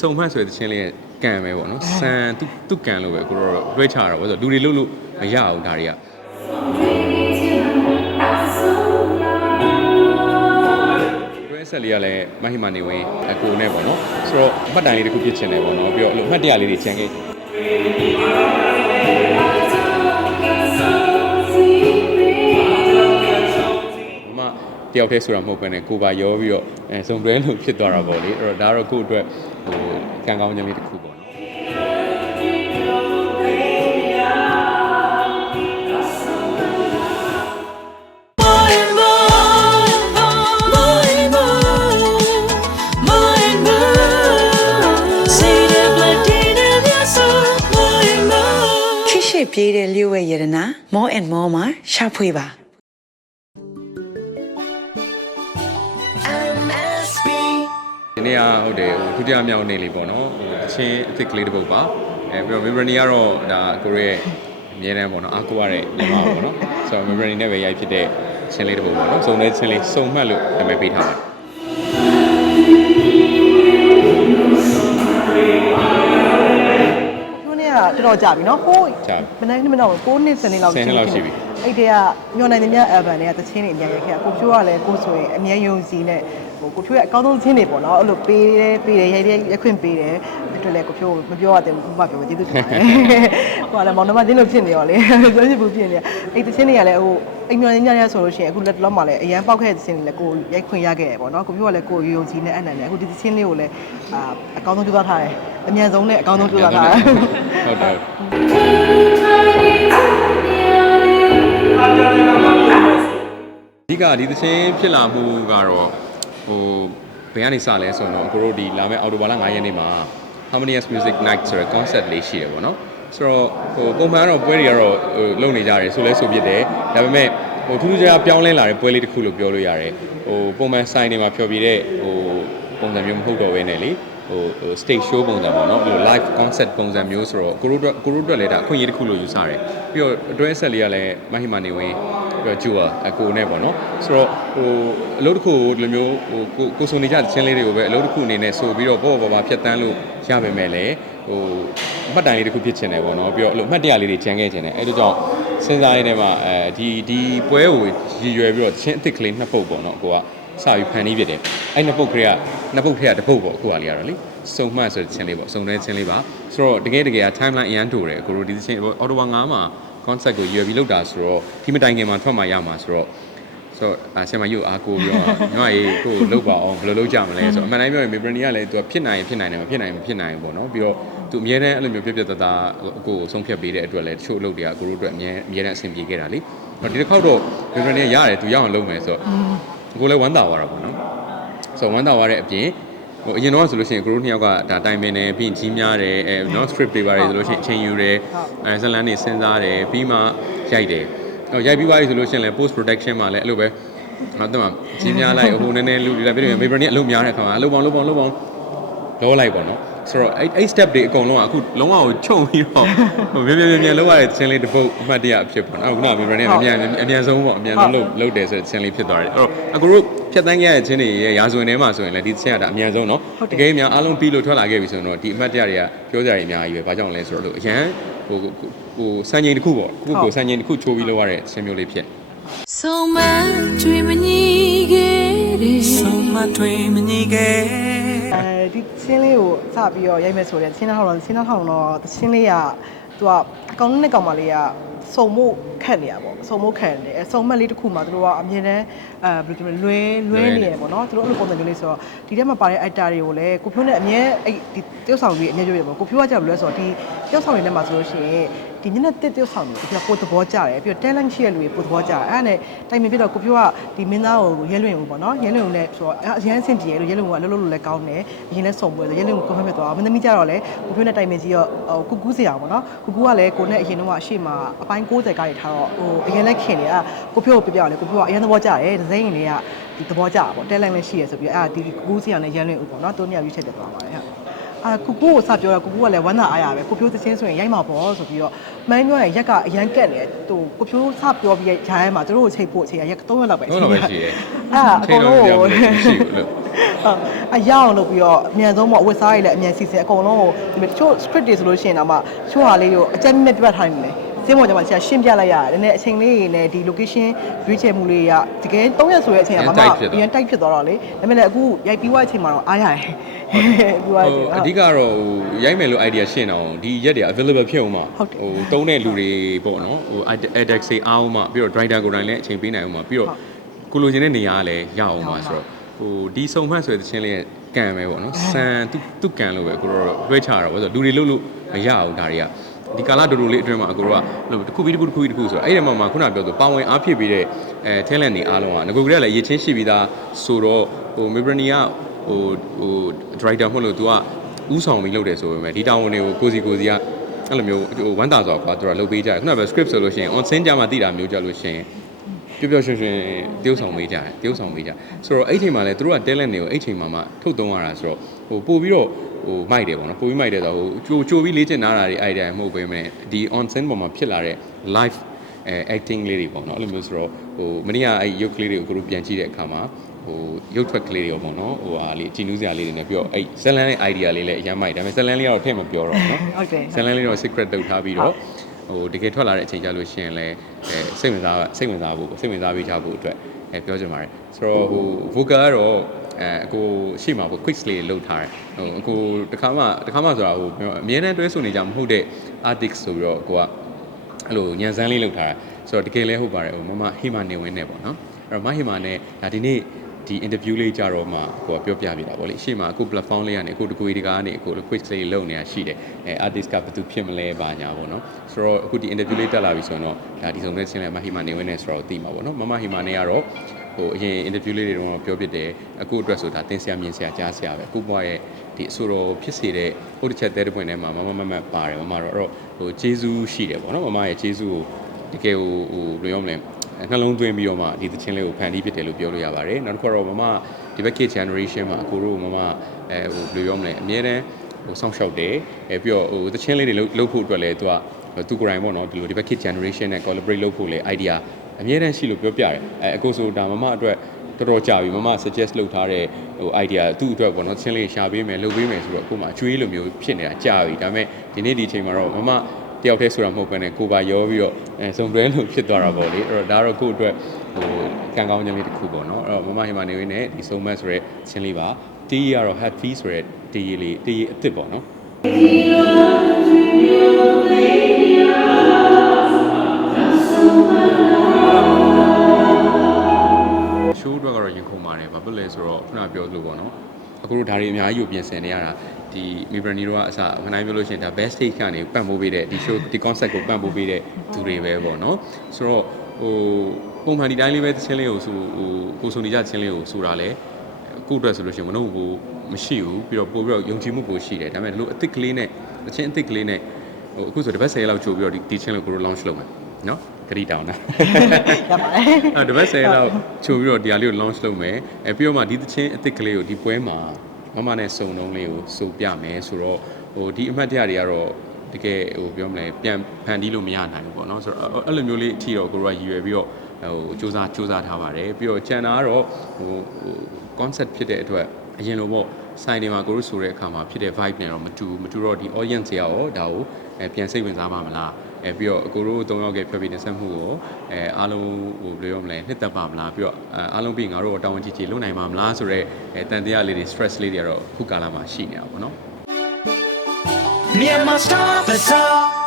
စုံမှတ်ဆိုတဲ့ချင်းလေးရဲ့ကံပဲပေါ့နော်စံသူသူကံလို့ပဲကိုတော့လွှဲချတာပေါ့ဆိုတော့လူတွေလို့လို့မရဘူးဒါတွေကတွဲဆက်လေးကလည်းမဟိမနေဝင်အကိုနဲ့ပေါ့နော်ဆိုတော့အမှတ်တိုင်လေးတစ်ခုဖြစ်ချင်တယ်ပေါ့နော်ပြီးတော့အဲ့လိုအမှတ်တရလေးတွေချန်ခဲ့ တယောက်တည်းဆိုတာမဟုတ်ဘဲနဲ့ကိုပါရောပြီးတော့အဲစုံတွဲလို့ဖြစ်သွားတာပေါ့လေအဲ့တော့ဒါကတော့ကိုယ့်အတွက်ဟိုကံကောင်းခြင်းလေးတစ်ခုပေါ့နော် More and more, more and more, more and more. Say the blood in the soul, more and more. ခိရှိပြေးတဲ့လျှို့ဝဲရတနာ more and more မှာရှာဖွေပါ နေ့ကဟုတ်တယ်ဟိုဒုတိယမြောက်နေ့လေးပေါ့နော်ဟိုအချင်းအစ်စ်ကလေးတစ်ပုတ်ပါအဲပြီးတော့ memory ကတော့ဒါကိုရဲ့အမြဲတမ်းပေါ့နော်အားကိုရတဲ့ညီမပေါ့နော်ဆိုတော့ memory နဲ့ပဲရိုက်ဖြစ်တဲ့ချင်းလေးတစ်ပုတ်ပေါ့နော်စုံတဲ့ချင်းလေးစုံမှတ်လို့နာမည်ပေးထားပါတယ်ခုနေ့ကတော်တော်ကြာပြီနော်ဟိုးကြာပြီမနိုင်နှစ်မတော့9နှစ်စနေလောက်10နှစ်လောက်ရှိပြီ အဲ့တည်းကညော်နိုင်တဲ့မြတ် album တွေကသချင်းတွေအများကြီးခဲ့ကိုဖြိုးကလည်းကိုဆိုရင်အမြဲယုံစီနဲ့ဟိုကိုဖြိုးရဲ့အကောင်းဆုံးချင်းတွေပေါ့နော်အဲ့လိုပေးတယ်ပေးတယ်ရိုက်တယ်ရက်ခွင့်ပေးတယ်အဲ့တို့လည်းကိုဖြိုးမပြောရတဲ့ဘူးဘာပြောကျေးဇူးတင်ပါတယ်ဟိုကလည်းမောင်နှမချင်းလို့ဖြစ်နေရောလေပြောချင်ဘူးဖြစ်နေအဲ့သချင်းတွေကလည်းဟိုအိမ်မျောနေညရဆိုလို့ရှိရင်အခုလက်တလုံးမှာလည်းအရန်ပေါက်ခဲ့တဲ့သချင်းတွေလည်းကိုရိုက်ခွင့်ရခဲ့တယ်ပေါ့နော်ကိုဖြိုးကလည်းကိုယုံစီနဲ့အဲ့နိုင်တယ်အခုဒီသချင်းလေးကိုလည်းအာအကောင်းဆုံးကြိုးစားထားတယ်အမြန်ဆုံးနဲ့အကောင်းဆုံးကြိုးစားထားတယ်ဟုတ်တယ် အဓိကဒီသချင်းဖြစ်လာမှုကတော့ဟိုဘယ်ကနေစလဲဆိုတော့ကိုတို့ဒီလာမယ့်အော်တိုဘာလ9ရက်နေ့မှာ Harmonious Music Night ဆိုတဲ့ concept လေးရှိတယ်ပေါ့နော်ဆိုတော့ဟိုပုံမှန်တော့ပွဲတွေကတော့ဟိုလုပ်နေကြတယ်ဆိုလဲဆိုဖြစ်တယ်ဒါပေမဲ့ဟိုထူးထူးခြားခြားပြောင်းလဲလာတဲ့ပွဲလေးတစ်ခုလို့ပြောလို့ရတယ်ဟိုပုံမှန်ဆိုင်တွေမှာဖျော်ဖြေတဲ့ဟိုပုံစံမျိုးမဟုတ်တော့ဘဲနဲ့လေ ဟိုဟို stage show ပုံစံပေါ့နော်ဒီလို live concert ပုံစံမျိုးဆိုတော့ကိုတို့အတွက်ကိုတို့အတွက်လည်းဒါအခွင့်အရေးတစ်ခုလို့ယူဆတယ်ပြီးတော့အတွဲဆက်လေးကလည်းမဟိမာနေဝင်ပြီးတော့ဂျူအာအကိုနဲ့ပေါ့နော်ဆိုတော့ဟိုအလုပ်တစ်ခုကိုဒီလိုမျိုးဟိုကိုကိုစုံနေကြတဲ့ချင်းလေးတွေကိုပဲအလုပ်တစ်ခုအနေနဲ့ဆိုပြီးတော့ပေါ့ပေါ့ပါပါဖြတ်တန်းလို့ရပါမယ်လေဟိုအမှတ်တိုင်လေးတစ်ခုဖြစ်ချင်တယ်ပေါ့နော်ပြီးတော့အဲ့လိုအမှတ်တရလေးတွေချန်ခဲ့ချင်တယ်အဲ့ဒါကြောင့်စဉ်းစားရတဲ့မှာအဲဒီဒီပွဲကိုရည်ရွယ်ပြီးတော့ချင်းအစ်စ်ကလေးနှစ်ပုတ်ပေါ့နော်ကိုက စာယူဖန်ပြီးဖြစ်တယ်အဲ့နှစ်ပုတ်ခရကနှစ်ပုတ်ခရကတစ်ပုတ်ပေါ့အခုကလေးရတော့လေစုံမှတ်ဆိုတဲ့ချင်းလေးပေါ့စုံတဲ့ချင်းလေးပါဆိုတော့တကယ်တကယ်က timeline အရန်တူတယ်ကိုရိုဒီချင်းအော်တိုဝါ9မှာ concept ကိုရွယ်ပြီးလောက်တာဆိုတော့ဒီမတိုင်ခင်မှာထွက်มาရမှာဆိုတော့ဆိုတော့အဆင်မယူအားကိုပြောညီမရေကိုလုတ်ပါအောင်ဘယ်လိုလုပ်ကြမလဲဆိုတော့အမှန်တိုင်းပြောရင် Mibrini ကလည်းသူကဖြစ်နိုင်ရင်ဖြစ်နိုင်တယ်မဖြစ်နိုင်ရင်မဖြစ်နိုင်ဘူးပေါ့နော်ပြီးတော့သူအများနဲ့အဲ့လိုမျိုးပြပြတသားအကိုကိုဆုံးဖြတ်ပေးတဲ့အတွက်လည်းတချို့အလုပ်တွေကကိုတို့အတွက်အများအများနဲ့အဆင်ပြေခဲ့တာလေဒီတစ်ခေါက်တော့ Mibrini ကရတယ်သူရအောင်လုပ်မယ်ဆိုတော့ ကိုလည်းဝမ်းသာသွားတာပေါ့နော်ဆိုတော့ဝမ်းသာသွားတဲ့အပြင်ဟိုအရင်တော့ဆိုလို့ရှိရင်ကိုတို့နှစ်ယောက်ကဒါတိုင်ပင်တယ်ပြီးရင်ကြီးများတယ်အဲ non script တွေပါတယ်ဆိုလို့ရှိရင်အချိန်ယူတယ်အဲဇလန်တွေစဉ်းစားတယ်ပြီးမှရိုက်တယ်ဟိုရိုက်ပြီးသွားပြီဆိုလို့ရှိရင်လည်း post production မှာလည်းအဲ့လိုပဲငါတို့မှကြီးများလိုက်ဟိုနည်းနည်းလူတွေလည်းပြီးရင် paper နဲ့အလုပ်များတဲ့အခါမှာအလုပ်ပေါင်းလုပ်ပေါင်းလုပ်ပေါင်းလောလိုက်ပေါ့နော် ဆိုတော့အဲ့အဲ့ step တွေအကုန်လုံးကအခုလုံးဝကိုခြုံပြီးတော့ဟိုမြန်မြန်မြန်မြန်လောက်ရတဲ့ချင်းလေးတစ်ပုတ်အမှတ်တရအဖြစ်ပေါ့နော်အခုနက paper နဲ့အမြန်အမြန်ဆုံးပေါ့အမြန်ဆုံးလုပ်လုပ်တယ်ဆိုတဲ့ချင်းလေးဖြစ်သွားတယ်အဲ့တော့အခုတို့ဖြတ်တန်းခဲ့ရတဲ့ချင်းတွေရဲ့ရာဇဝင်ထဲမှာဆိုရင်လည်းဒီချင်းကဒါအမြန်ဆုံးနော်တကယ်များအားလုံးပြီးလို့ထွက်လာခဲ့ပြီဆိုရင်တော့ဒီအမှတ်တရတွေကပြောကြရအများကြီးပဲဘာကြောင့်လဲဆိုတော့လို့အရန်ဟိုဟိုစံချိန်တစ်ခုပေါ့ခုကိုစံချိန်တစ်ခုချိုးပြီးလောက်ရတဲ့ချင်းမျိုးလေးဖြစ် So man, dream and ye So my dream and you get အဲ ဒီချင်းလေးကိုစပြီးတော့ရိုက်မယ်ဆိုတဲ့ချင်းနှောင်းတော့ချင်းနှောင်းတော့တချင်းလေးကသူကအကောင်နဲ့ကောင်မလေးကစုံမှုခက်နေရပေါ့စုံမှုခက်နေအဲစုံမက်လေးတစ်ခုမှသူတို့ကအမြင်တမ်းအဲဘယ်လိုပြောလဲလွဲလွဲနေရပေါ့နော်သူတို့အဲ့လိုပုံစံမျိုးလေးဆိုတော့ဒီထဲမှာပါတဲ့ actor တွေကိုလည်းကိုဖြိုးနဲ့အမြဲအဲ့ဒီတယောက်ဆောင်ကြီးအမြဲပြောရပေါ့ကိုဖြိုးကကြောက်ဘယ်လိုလဲဆိုတော့ဒီတယောက်ဆောင်တွေထဲမှာဆိုလို့ရှိရင် ဒီမျက်နှာတစ်တယောက်ဆောင်ကြီးပြီးတော့ပိုသဘောကျတယ်ပြီးတော့ talent ရှိတဲ့လူတွေပိုသဘောကျတယ်အဲ့ဒါနဲ့တိုင်ပင်ဖြစ်တော့ကိုဖြိုးကဒီမင်းသားကိုရဲလွင်ဦးပေါ့နော်ရဲလွင်ဦးနဲ့ဆိုတော့အရန်ဆင်ပြေလို့ရဲလွင်ဦးကလှုပ်လှုပ်လို့လည်းကောင်းတယ်အရင်လည်းစုံပွဲဆိုရဲလွင်ဦးကိုဖမ်းပြသွားမင်းသမီးကြတော့လေကိုဖြိုးနဲ့တိုင်ပင်ကြီးရောဟိုကူကူးစရာပေါ့နော်ကူကူကလည်းကိုနဲ့အရင်တော့အရှိမအပိုင်း60ကားတွေထားတော့ဟိုအရင်လည်းခင်နေတာကိုဖြိုးကိုပြပြလေကိုဖြိုးကအရင်သဘောကျတယ်ဒီဇိုင်းလေးကဒီသဘောကျတာပေါ့ talent လည်းရှိရဆိုပြီးအဲ့ဒါဒီကူကူးစရာနဲ့ရဲလွင်ဦးပေါ့နော်သူတို့မြောက်ရွေးချက်တက်သွားပါတယ်ဟုတ် အာကူကူကိုစပြောတော့ကူကူကလည်းဝမ်းသာအားရပဲကိုဖြိုးသချင်းဆိုရင်ရိုက်မှာပေါ့ဆိုပြီးတော့မန်းပြောရင်ရက်ကအရန်ကက်နေသူကိုဖြိုးစပြောပြီးရိုက်ထဲမှာသူတို့ကိုချိန်ဖို့အချိန်ကရက်3ရက်လောက်ပဲတော့တော့ပဲရှိရဲအာအကုန်လုံးချိန်ကိုတော့မရှိဘူးလို့အရအောင်လုပ်ပြီးတော့အမြန်ဆုံးပေါ့ဝက်စားရည်လည်းအမြန်စီစဉ်အကုန်လုံးကိုဒီတချို့ script တွေဆိုလို့ရှိရင်တော့မှချို့ဟာလေးကိုအကြက်နဲ့ပြတ်ထားနေတယ် စင်းပေါ်ကျမှဆရာရှင်းပြလိုက်ရတယ်နည်းနည်းအချိန်လေးနဲ့ဒီ location ရွေးချယ်မှုလေးကတကယ်3ရက်ဆိုတဲ့အချိန်ကမမအရင်တိုက်ဖြစ်သွားတော့လေဒါပေမဲ့လည်းအခုရိုက်ပြီးွားအချိန်မှာတော့အားရတယ်ပြီးွားအချိန်ဟိုအဓိကတော့ဟိုရိုက်မယ်လို့ idea ရှင်းအောင်ဒီရက်တွေ available ဖြစ်အောင်မှာဟုတ်တယ်ဟိုတုံးတဲ့လူတွေပေါ့နော်ဟို edX တွေအားအောင်မှာပြီးတော့ driver ကိုယ်တိုင်လည်းအချိန်ပေးနိုင်အောင်မှာပြီးတော့ကိုလိုချင်တဲ့နေရာကလည်းရအောင်မှာဆိုတော့ဟိုဒီစုံမှတ်ဆိုတဲ့ချင်းလေးကံပဲပေါ့နော်စံသူသူကံလို့ပဲကိုတော့လွှဲချတာပေါ့ဆိုတော့လူတွေလို့လို့မရအောင်ဒါတွေက ဒီကာလတူတူလေးအတွင်းမှာအကိုတို့ကတစ်ခုပြီးတစ်ခုတစ်ခုပြီးတစ်ခုဆိုတော့အဲ့ဒီမှာမှာခုနပြောဆိုပါဝင်အားဖြစ်ပြီးတဲ့အဲ talent တွေအားလုံးကငကိုကလေးကလည်းရည်ချင်းရှိပြီးသားဆိုတော့ဟို Mibrani ကဟိုဟို driver မဟုတ်လို့ तू ကဥဆောင်ပြီးလုပ်တယ်ဆိုပေမဲ့ဒီတာဝန်တွေကိုကိုစီကိုစီကအဲ့လိုမျိုးဟိုဝမ်းသာစွာကွာသူကလုပ်ပေးကြတယ်ခုနကပဲ script ဆိုလို့ရှိရင် on scene ကြမှာတည်တာမျိုးကြလို့ရှိရင်ပျော်ပျော်ရွှင်ရွှင်တရုပ်ဆောင်ပေးကြတယ်တရုပ်ဆောင်ပေးကြဆိုတော့အဲ့ချိန်မှာလဲသူတို့က talent တွေကိုအဲ့ချိန်မှာမှထုတ်သုံးရတာဆိုတော့ဟိုပို့ပြီးတော့ ဟိုမိုက်တယ်ပေါ့နော်ပို့ပြီးမိုက်တယ်ဆိုတော့ဟိုကြိုကြိုပြီးလေ့ကျင့်နာတာတွေအဲ့ဒါမဟုတ်ပေမဲ့ဒီ on scene ပေါ်မှာဖြစ်လာတဲ့ live အဲ acting လေးတွေပေါ့နော်အဲ့လိုမျိုးဆိုတော့ဟိုမနေ့ကအဲ့ရုပ်ကလေးတွေကိုကိုတို့ပြန်ကြည့်တဲ့အခါမှာဟိုရုပ်ထွက်ကလေးတွေပေါ့နော်ဟိုဟာလေးကြည်နူးစရာလေးတွေနဲ့ပြီးတော့အဲ့ဇလန်ရဲ့ idea လေးလည်းအရင်မိုက်ဒါပေမဲ့ဇလန်လေးကတော့ထည့်မပြောတော့နော်ဟုတ်တယ်ဇလန်လေးတော့ secret တုတ်ထားပြီးတော့ဟိုတကယ်ထွက်လာတဲ့အချိန်ကျလို့ရှိရင်လည်းအဲစိတ်ဝင်စားစိတ်ဝင်စားဖို့စိတ်ဝင်စားပေးကြဖို့အတွက်အဲပြောချင်ပါတယ်ဆိုတော့ဟို vocal ကတော့ အဲအကိုရှေ့မှာပေါ့ quiz လေးလုပ်ထားတယ်ဟိုအကိုတခါမှတခါမှဆိုတာဟိုအမြဲတမ်းတွဲဆိုနေကြမဟုတ်တဲ့ artist ဆိုပြီးတော့ကိုကအဲ့လိုညံစမ်းလေးလုပ်ထားတာဆိုတော့တကယ်လဲဟုတ်ပါတယ်ဟိုမမဟိမာနေဝင်နေပေါ့နော်အဲ့တော့မဟိမာနဲ့ဒါဒီနေ့ဒီ interview လေးကြတော့မှကိုကပြောပြပြတာပေါ့လေအရှိမအခု platform လေးကနေအခုတကွေတကားကနေအခု quiz လေးလုပ်နေတာရှိတယ်အဲ artist ကဘယ်သူဖြစ်မလဲပါညာပေါ့နော်ဆိုတော့အခုဒီ interview လေးတက်လာပြီဆိုရင်တော့ဒါဒီဆုံးတဲ့ချင်းလဲမဟိမာနေဝင်နေဆိုတော့သိမှာပေါ့နော်မမဟိမာနေကတော့ ဟိုအရင် interview လေးတွေတုန်းကပြောပြတယ်အခုအတွက်ဆိုတာသင်ဆရာမြင်ဆရာကြားဆရာပဲအခုဘွားရဲ့ဒီအဆိုတော်ဖြစ်စေတဲ့ဟုတ်တစ်ချက်တဲတဲ့ပွင့်ထဲမှာမမမမပါတယ်မမတော့အဲ့တော့ဟိုဂျေဇူးရှိတယ်ပေါ့နော်မမရဲ့ဂျေဇူးကိုတကယ်ဟိုဟိုဘယ်လိုပြောမလဲနှလုံးသွင်းပြီးတော့မှဒီသချင်းလေးကိုဖန်တီးဖြစ်တယ်လို့ပြောလို့ရပါတယ်နောက်တစ်ခုတော့မမဒီဘက် kid generation မှာအကိုတို့မမအဲဟိုဘယ်လိုပြောမလဲအများတန်းဟိုစောင့်ရှောက်တယ်အဲပြီးတော့ဟိုသချင်းလေးတွေလုပ်လုပ်ဖို့အတွက်လည်းသူကသူကိုယ်တိုင်ပေါ့နော်ဒီလိုဒီဘက် kid generation နဲ့ collaborate လုပ်ဖို့လည်း idea အများတန်းရှိလို့ပြောပြတယ်အဲအကိုဆိုဒါမမအတွက်တော်တော်ကြာပြီမမ suggest လုပ်ထားတဲ့ဟို idea သူ့အတွက်ပေါ့နော်သချင်းလေးရှာပေးမယ်လုပ်ပေးမယ်ဆိုတော့အခုမှအကျွေးလိုမျိုးဖြစ်နေတာကြာပြီဒါပေမဲ့ဒီနေ့ဒီအချိန်မှာတော့မမတယောက်တည်းဆိုတာမဟုတ်ဘဲနဲ့ကိုပါရောပြီးတော့အဲစုံ brand လို့ဖြစ်သွားတာပေါ့လေအဲ့တော့ဒါတော့ကိုယ့်အတွက်ဟိုကံကောင်းခြင်းလေးတစ်ခုပေါ့နော်အဲ့တော့မမဟိမနေဝင်းနဲ့ဒီစုံမတ်ဆိုရဲချင်းလေးပါတီးရတော့ hat fee ဆိုရဲတီးရလေးတီးရအစ်စ်ပေါ့နော် ပါတယ်ဘာဖြစ်လဲဆိုတော့ခုနပြောလို့ပေါ့နော်အခုတို့ဒါတွေအများကြီးကိုပြင်ဆင်နေရတာဒီ Mibrani တို့ကအစခဏပြောလို့ရှိရင်ဒါ best stage ကနေပံ့ပိုးပေးတဲ့ဒီ show ဒီ concept ကိုပံ့ပိုးပေးတဲ့သူတွေပဲပေါ့နော်ဆိုတော့ဟိုပုံမှန်ဒီတိုင်းလေးပဲသချင်းလေးကိုဆိုဟိုကိုဆိုနေကြသချင်းလေးကိုဆိုတာလဲအခုအတွက်ဆိုလို့ရှိရင်မနှုတ်ဘူးမရှိဘူးပြီးတော့ပို့ပြီးတော့ယုံကြည်မှုကိုရှိတယ်ဒါပေမဲ့ဒီလိုအစ်စ်ကလေးနဲ့သချင်းအစ်စ်ကလေးနဲ့ဟိုအခုဆိုတစ်ပတ်10လောက်ကြိုပြီးတော့ဒီဒီချင်းလေးကိုတို့ launch လုပ်မယ်နော် ဂရီတောင်းတာရပါတယ်အဲ့တပတ်ဆယ်လောက်ချိုပြီးတော့ဒီဟာလေးကို launch လုပ်မယ်အဲပြီးတော့မှဒီသချင်းအစ်စ်ကလေးကိုဒီပွဲမှာမမနဲ့စုံလုံးလေးကိုစုပြမယ်ဆိုတော့ဟိုဒီအမှတ်တရတွေကတော့တကယ်ဟိုပြောမလဲပြန်ဖန်တီးလို့မရနိုင်ဘူးပေါ့နော်ဆိုတော့အဲ့လိုမျိုးလေးအထီတော့ကိုတို့ကရည်ရွယ်ပြီးတော့ဟိုစူးစမ်းစူးစမ်းထားပါတယ်ပြီးတော့ကျန်တာကတော့ဟိုဟို concept ဖြစ်တဲ့အတွက်အရင်လိုပေါ့ဆိုင်တွေမှာကိုတို့ဆိုတဲ့အခါမှာဖြစ်တဲ့ vibe နဲ့တော့မတူဘူးမတူတော့ဒီ audience တွေကရောဒါကိုအဲပြန်စိတ်ဝင်စားပါမလား အဲပြီးတော့အကိုတို့၃ယောက်ကဖျက်ပြီးတင်ဆက်မှုကိုအဲအားလုံးဟိုဘယ်လိုပြောမလဲနှစ်သက်ပါမလားပြီးတော့အဲအားလုံးပြီးငါတို့တောင်းကြည့်ကြည့်လုပ်နိုင်ပါမလားဆိုတော့အဲတန်တရားလေးတွေ stress လေးတွေကတော့ခုကာလမှာရှိနေတာပေါ့နော် Myanmar Star Bazaar